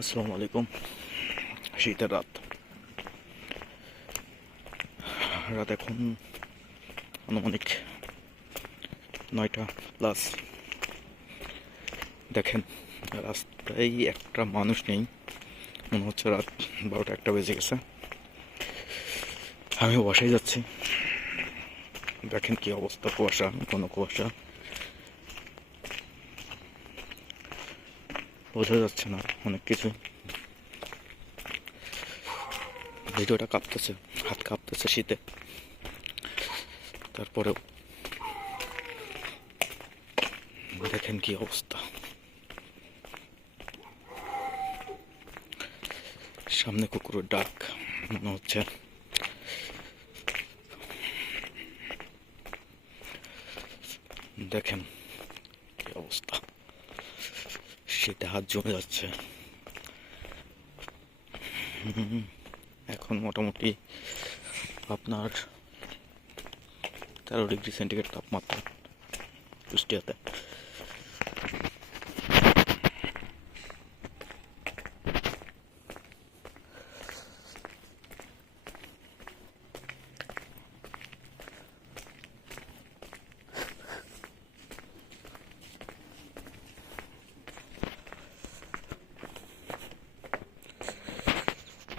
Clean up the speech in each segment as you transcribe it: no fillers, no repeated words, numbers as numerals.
আসসালামু আলাইকুম। শীতের রাত এখন আনুমানিক 9টা+। দেখেন রাস্তায় একটা মানুষ নেই, মনে হচ্ছে রাত 12টা-1টা বেজে গেছে। আমি বাসায় যাচ্ছি, দেখেন কি অবস্থা, কুয়াশা, ঘন কুয়াশা, বোঝা যাচ্ছে না অনেক কিছু। ভিডিওটা কাঁপতেছে, হাত কাঁপতেছে শীতে। তারপরেও দেখেন কি অবস্থা, সামনে কুকুরের ডাক মনে হচ্ছে। দেখেন কি অবস্থা, শীতে হাত জমে যাচ্ছে। এখন মোটামুটি আপনার 13°C তাপমাত্রা কুষ্টিয়াতে।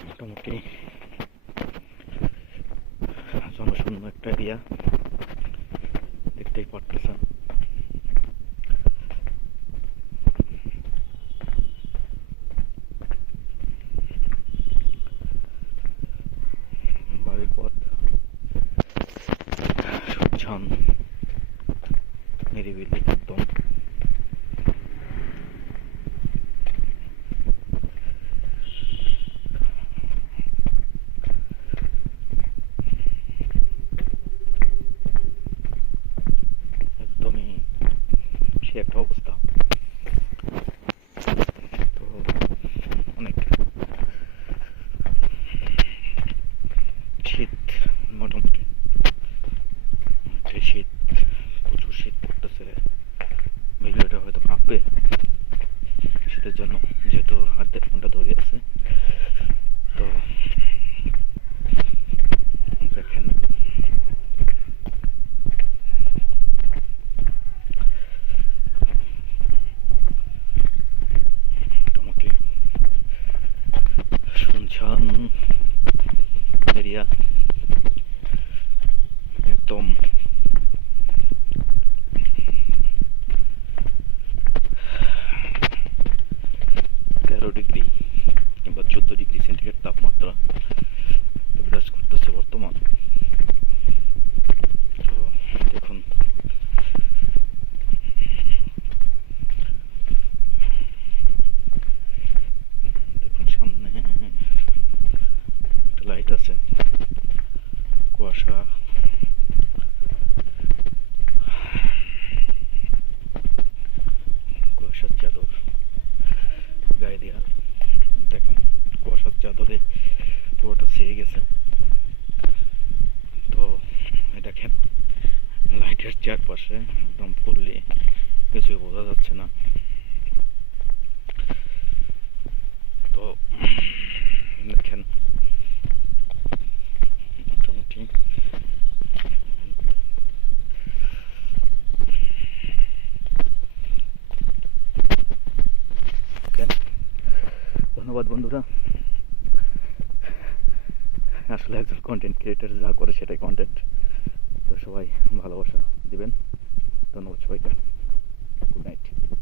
মোটামুটি জনশূন্য একটা এরিয়া, দেখতেই পারতেছেন। বাড়ির পথ সুনসান, নিরিবিলি একদম। একদমই সে একটা অবস্থা। তো অনেক শীত, মোটামুটি শীত, প্রচুর শীত পড়তেছে। ভিডিওটা হয়তো কাঁপবে শীতের জন্য, যেহেতু হাতে ফোনটা ধরে আছে। তো দেখেন মোটামুটি শুনশান এরিয়া, একদম কিংবা 14°C তাপমাত্রা বিরাজ করতেছে বর্তমান। তো দেখুন সামনে একটা লাইট আছে, কুয়াশা, কুয়াশার চাদর গায়ে দেওয়া। দেখেন কুয়াশার চাদরে পুরোটা ছেয়ে গেছে। তো দেখেন লাইটের চারপাশে একদম ফুললি, কিছুই বোঝা যাচ্ছে না। তো দেখেন মোটামুটি ধন্যবাদ বন্ধুরা। আসলে একজন কন্টেন্ট ক্রিয়েটর যা করে সেটাই কন্টেন্ট। তো সবাই ভালোবাসা